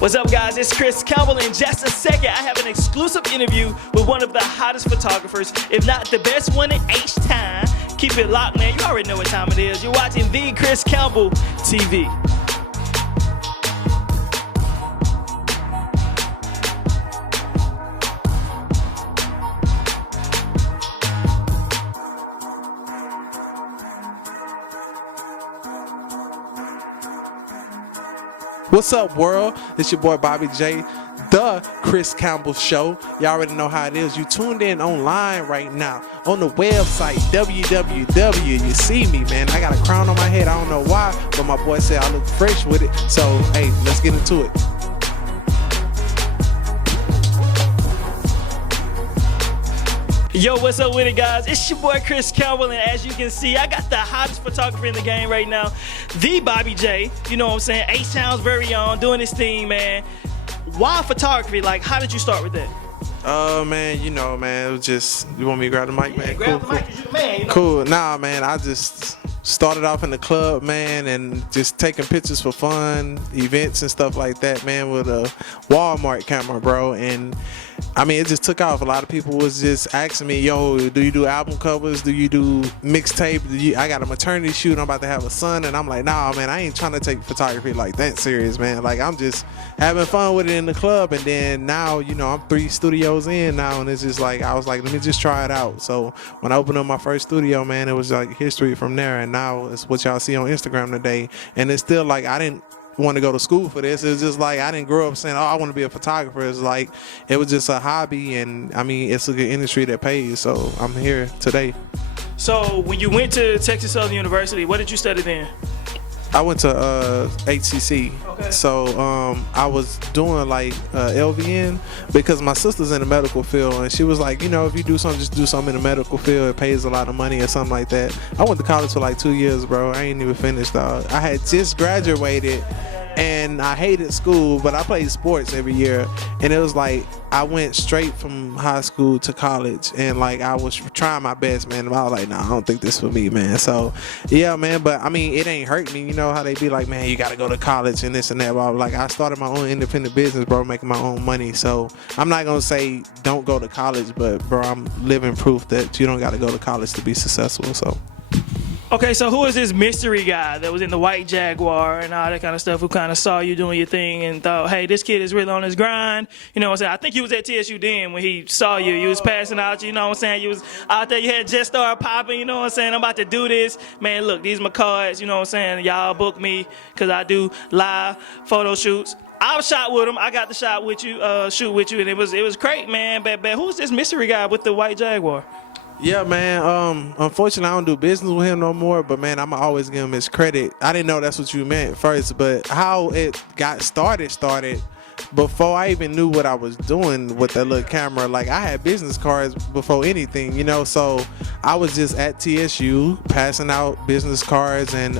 What's up, guys? It's Chris Campbell. In just a second, I have an exclusive interview with one of the hottest photographers, if not the best one in H-Town. Keep it locked, man. You already know what time it is. You're watching The Chris Campbell TV. What's up, world? It's your boy Bobby J, the Chris Campbell Show. You already know how it is. You tuned in online right now on the website www. You see me, man. I got a crown on my head. I don't know why, but my boy said I look fresh with it. So, hey, let's get into it. Yo, what's up with it, guys? It's your boy Chris Campbell, and as you can see, I got the hottest photographer in the game right now, the Bobby J. You know what I'm saying? H-Town's very own, doing his thing, man. Why photography? Like, how did you start with that? Man, you know, man, it was just, you want me to grab the mic, man? Grab the mic, 'cause you the man, you know? Cool. Nah, man, I just started off in the club, man, and just taking pictures for fun, events and stuff like that, man, with a Walmart camera, bro. And I mean, it just took off. A lot of people was just asking me, yo, do you do album covers? Do you do mixtape? I got a maternity shoot. I'm about to have a son. And I'm like, nah, man, I ain't trying to take photography like that serious, man. Like, I'm just having fun with it in the club. And then now, you know, I'm 3 studios in now. And it's just like, I was like, let me just try it out. So when I opened up my first studio, man, it was like history from there. And now it's what y'all see on Instagram today. And it's still like, I didn't want to go to school for this. It's just like I didn't grow up saying, oh, I want to be a photographer. It's like it was just a hobby, and I mean, it's a good industry that pays, so I'm here today. So when you went to Texas Southern University, what did you study then? I went to HCC. Okay. So I was doing like LVN because my sister's in the medical field, and she was like, you know, if you do something, just do something in the medical field. It pays a lot of money or something like that. I went to college for like 2 years, bro. I ain't even finished, dog. I had just graduated, and I hated school, but I played sports every year, and it was like I went straight from high school to college, and like I was trying my best, man. And I was like, nah, I don't think this for me, man. So yeah, man, but I mean, it ain't hurt me. You know how they be like, man, you gotta go to college and this and that. But like, I started my own independent business, bro, making my own money. So I'm not gonna say don't go to college, but bro, I'm living proof that you don't gotta go to college to be successful. So. Okay, so who is this mystery guy that was in the white Jaguar and all that kind of stuff, who kind of saw you doing your thing and thought, hey, this kid is really on his grind? You know what I'm saying? I think he was at TSU then when he saw you. You was passing out, you know what I'm saying? You was out there, you had just started popping, you know what I'm saying? I'm about to do this. Man, look, these my cards, you know what I'm saying? Y'all book me because I do live photo shoots. I was shot with him. I got the shot with you, shoot with you, and it was great, man. But who's this mystery guy with the white Jaguar? Yeah, man. Unfortunately, I don't do business with him no more. But man, I'm always give him his credit. I didn't know that's what you meant first, but how it got started before I even knew what I was doing with that little camera. Like, I had business cards before anything, you know. So I was just at TSU passing out business cards, and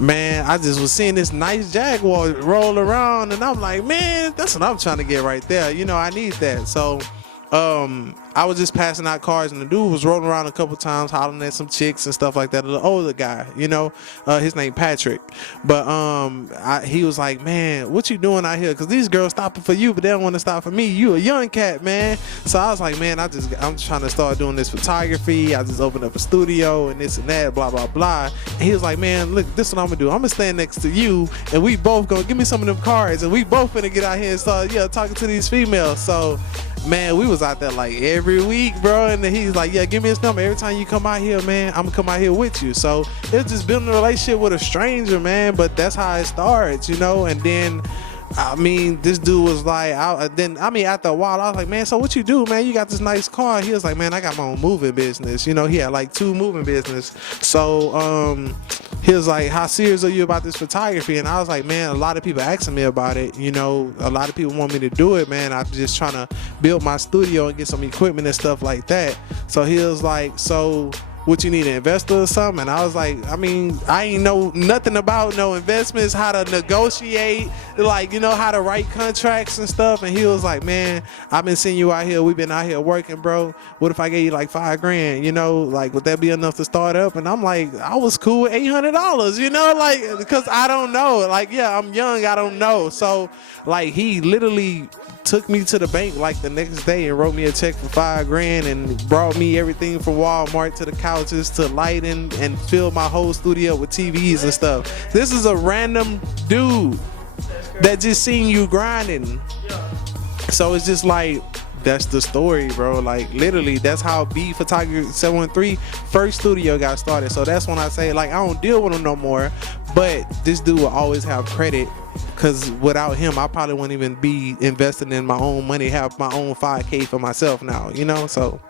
man, I just was seeing this nice Jaguar roll around, and I'm like, man, that's what I'm trying to get right there. You know, I need that. So I was just passing out cards, and the dude was rolling around a couple times hollering at some chicks and stuff like that. The older guy, you know, his name Patrick. But he was like, man, what you doing out here? Because these girls stopping for you, but they don't want to stop for me. You a young cat, man. So I was like, man, I'm trying to start doing this photography. I just opened up a studio and this and that, blah, blah, blah. And he was like, man, look, this is what I'm going to do. I'm going to stand next to you, and we both going to give me some of them cards, and we both going to get out here and start, talking to these females. So, man, we was out there like every week, bro, and he's like, yeah, give me his number. Every time you come out here, man, I'm gonna come out here with you. So it's just building a relationship with a stranger, man, but that's how it starts, you know. And then I mean, this dude was like, after a while, I was like, man, so what you do, man? You got this nice car. He was like, man, I got my own moving business. You know, he had like 2 moving business. So he was like, how serious are you about this photography? And I was like, man, a lot of people asking me about it. You know, a lot of people want me to do it, man. I'm just trying to build my studio and get some equipment and stuff like that. So he was like, so what, you need an investor or something? And I was like, I mean, I ain't know nothing about no investments, how to negotiate, like, you know, how to write contracts and stuff. And he was like, man, I've been seeing you out here. We've been out here working, bro. What if I gave you like $5,000? You know, like, would that be enough to start up? And I'm like, I was cool with $800, you know, like, because I don't know. Like, yeah, I'm young, I don't know. So, like, he literally took me to the bank like the next day and wrote me a check for $5,000 and brought me everything from Walmart to the couches to lighting and filled my whole studio with TVs and stuff. This is a random dude that just seen you grinding. So it's just like, that's the story, bro. Like, literally, that's how B Photography 713 first studio got started. So that's when I say, like, I don't deal with him no more, but this dude will always have credit, because without him, I probably wouldn't even be investing in my own money, have my own 5K for myself now, you know? So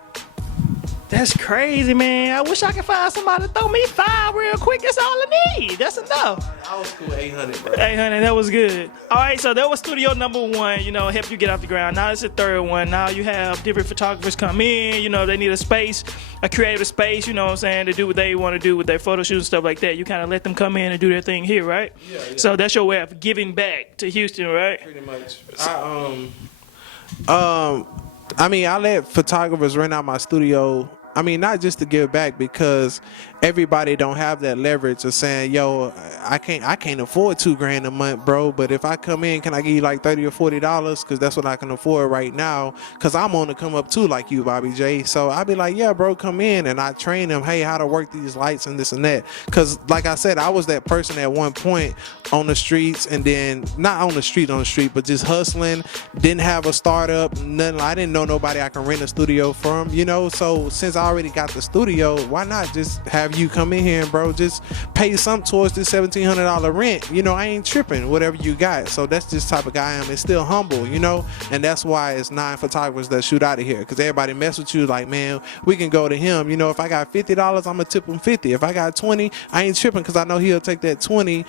That's crazy, man. I wish I could find somebody to throw me $5 real quick. That's all I need. That's enough. I was cool with 800, bro. 800, that was good. All right, so that was studio number one, you know, help you get off the ground. Now it's the third one. Now you have different photographers come in, you know, they need a space, a creative space, you know what I'm saying, to do what they want to do with their photo shoots and stuff like that. You kind of let them come in and do their thing here, right? Yeah. So that's your way of giving back to Houston, right? Pretty much. I mean, I let photographers rent out my studio. I mean, not just to give back, because everybody don't have that leverage of saying, yo, I can't afford $2,000 a month, bro. But if I come in, can I give you like $30 or $40? Because that's what I can afford right now. Because I'm on to come up too, like you, Bobby J. So I'd be like, yeah, bro, come in. And I train them, hey, how to work these lights and this and that. Because like I said, I was that person at one point on the streets, and then not on the street, but just hustling. Didn't have a startup, nothing. I didn't know nobody I can rent a studio from, you know. So since I already got the studio, why not just have you come in here and, bro, just pay some towards this $1,700 rent? You know, I ain't tripping, whatever you got. So that's just the type of guy I am. It's still humble, you know. And that's why it's 9 photographers that shoot out of here, because everybody mess with you like, man, we can go to him. You know, if I got $50, I'm gonna tip him 50. If I got 20, I ain't tripping, because I know he'll take that 20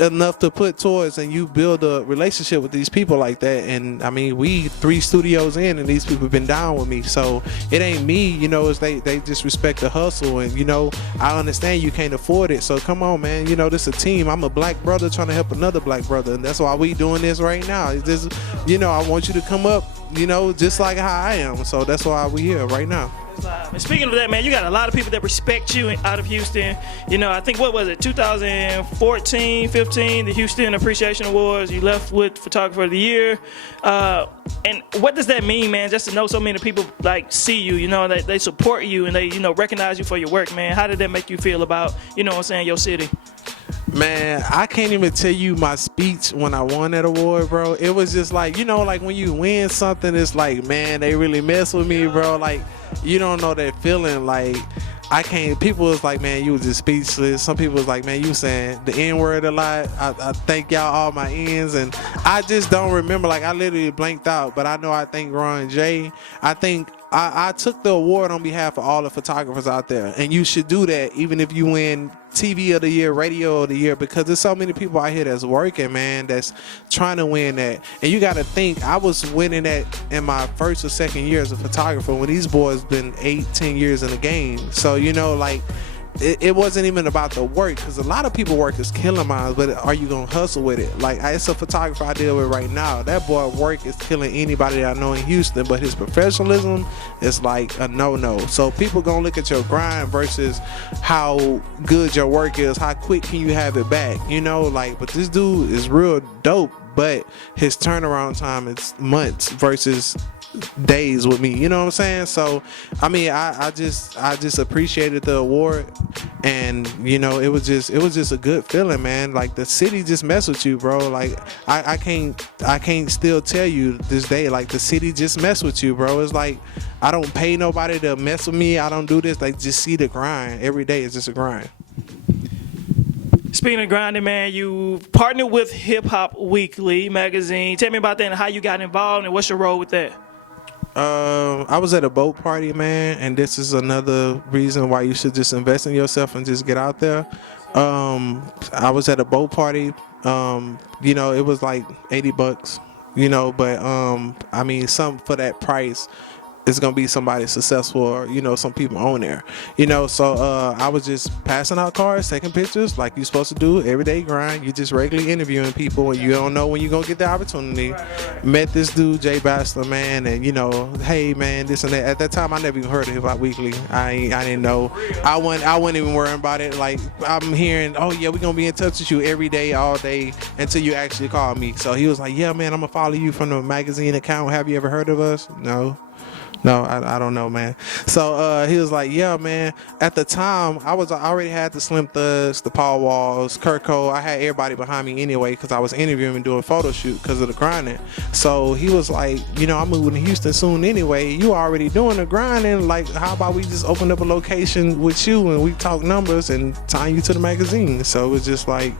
enough to put towards, and you build a relationship with these people like that. And I mean, we 3 studios in, and these people been down with me. So it ain't me, you know, it's they just respect the hustle. And you know, I understand you can't afford it, so come on, man, you know, this is a team. I'm a black brother trying to help another black brother, and that's why we doing this right now. It's just, you know, I want you to come up, you know, just like how I am. So that's why we here right now. And speaking of that, man, you got a lot of people that respect you out of Houston. You know, I think, what was it, 2014, 15, the Houston Appreciation Awards, you left with Photographer of the Year. And what does that mean, man, just to know so many people, like, see you, you know, that they support you and they, you know, recognize you for your work, man? How did that make you feel about, you know what I'm saying, your city? Man, I can't even tell you my speech when I won that award, bro. It was just like, you know, like when you win something, it's like, man, they really mess with me, bro. Like, you don't know that feeling. Like, I can't, people was like, man, you was just speechless. Some people was like, man, you saying the N-word a lot. I thank y'all all my N's, and I just don't remember. Like, I literally blanked out, but I know I thank Ron J. I think I took the award on behalf of all the photographers out there, and you should do that even if you win TV of the year, radio of the year, because there's so many people out here that's working, man, that's trying to win that. And you got to think, I was winning that in my first or second year as a photographer, when these boys been 8-10 years in the game. So, you know, like, it wasn't even about the work, because a lot of people work is killing mine, but are you gonna hustle with it? Like, it's a photographer I deal with right now, that boy work is killing anybody that I know in Houston, but his professionalism is like a no-no. So people gonna look at your grind versus how good your work is, how quick can you have it back, you know? Like, but this dude is real dope, but his turnaround time is months versus days with me, you know what I'm saying? So I mean, I just appreciated the award, and you know, it was just a good feeling, man. Like, the city just mess with you, bro. Like, I can't still tell you this day, like, the city just mess with you, bro. It's like, I don't pay nobody to mess with me. I don't do this. Like, just see the grind every day. It's just a grind. Speaking of grinding, man, you partnered with Hip Hop Weekly magazine. Tell me about that and how you got involved and what's your role with that? I was at a boat party, man, and this is another reason why you should just invest in yourself and just get out there. I was at a boat party. It was like $80, but I mean, something for that price is gonna be somebody successful, or some people on there, so I was just passing out cards, taking pictures like you're supposed to do, everyday grind. You just regularly interviewing people, and you don't know when you're gonna get the opportunity. Met this dude Jay Bastler, man, and hey man, this and that. At that time I never even heard of Hip Hop Weekly. I didn't know. I wasn't even worrying about it. Like, I'm hearing, oh yeah, we're gonna be in touch with you every day, all day, until you actually call me. So he was like, yeah man, I'm gonna follow you from the magazine account. Have you ever heard of us? No, I don't know, man. So he was like, yeah, man. At the time, I already had the Slim Thugs, the Paul Walls, Kurt Cole. I had everybody behind me anyway because I was interviewing and doing photo shoot because of the grinding. So he was like, I'm moving to Houston soon anyway. You already doing the grinding. Like, how about we just open up a location with you and we talk numbers and sign you to the magazine? So it was just like,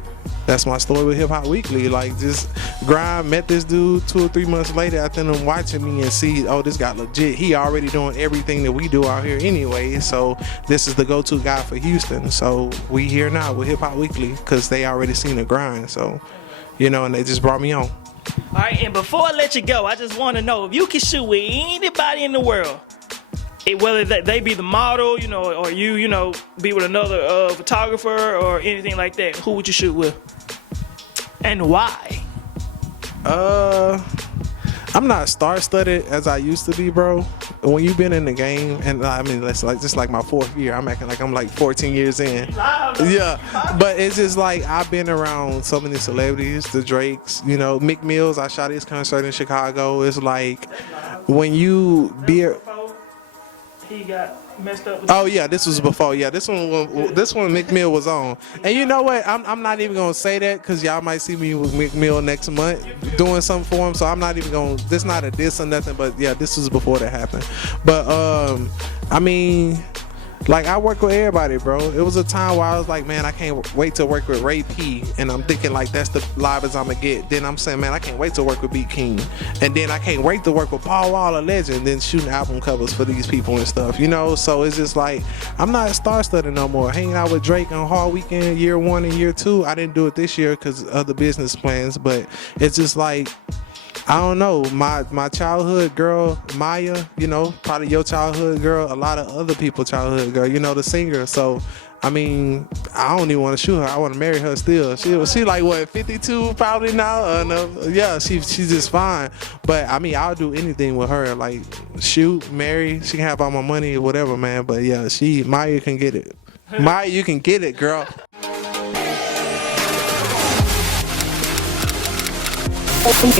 that's my story with Hip Hop Weekly. Like, just grind. Met this dude 2 or 3 months later after them watching me and see, oh, this guy legit. He already doing everything that we do out here anyway. So this is the go-to guy for Houston. So we here now with Hip Hop Weekly because they already seen the grind. So, and they just brought me on. All right, and before I let you go, I just want to know if you could shoot with anybody in the world, whether they be the model, or you, be with another photographer or anything like that, who would you shoot with? And why? I'm not star-studded as I used to be, bro. When you've been in the game, and I mean, that's like just like my 4th year. I'm acting like I'm like 14 years in. Yeah, but it's just like I've been around so many celebrities, the Drakes, Meek Mills. I shot his concert in Chicago. It's like when you be. He got messed up. Oh yeah, this was before. Yeah, this one Meek Mill was on. And you know what? I'm not even gonna say that because y'all might see me with Meek Mill next month doing something for him. So I'm not even gonna. This not a diss or nothing. But yeah, this was before that happened. But I mean, like, I work with everybody, bro. It was a time where I was like, man, I can't wait to work with Ray P. And I'm thinking like that's the livest I'm gonna get. Then I'm saying, man, I can't wait to work with Beat King. And then I can't wait to work with Paul Wall, a legend. Then shooting album covers for these people and stuff, So it's just like I'm not star-studded no more. Hanging out with Drake on Hall Weekend year 1 and year 2. I didn't do it this year because of the business plans. But it's just like, I don't know, my childhood girl, Maya, probably your childhood girl, a lot of other people's childhood girl, the singer. So, I mean, I don't even want to shoot her. I want to marry her still. She like, what, 52 probably now? No. Yeah, she's just fine. But, I mean, I'll do anything with her. Like, shoot, marry. She can have all my money or whatever, man. But, yeah, Maya can get it. Maya, you can get it, girl. Open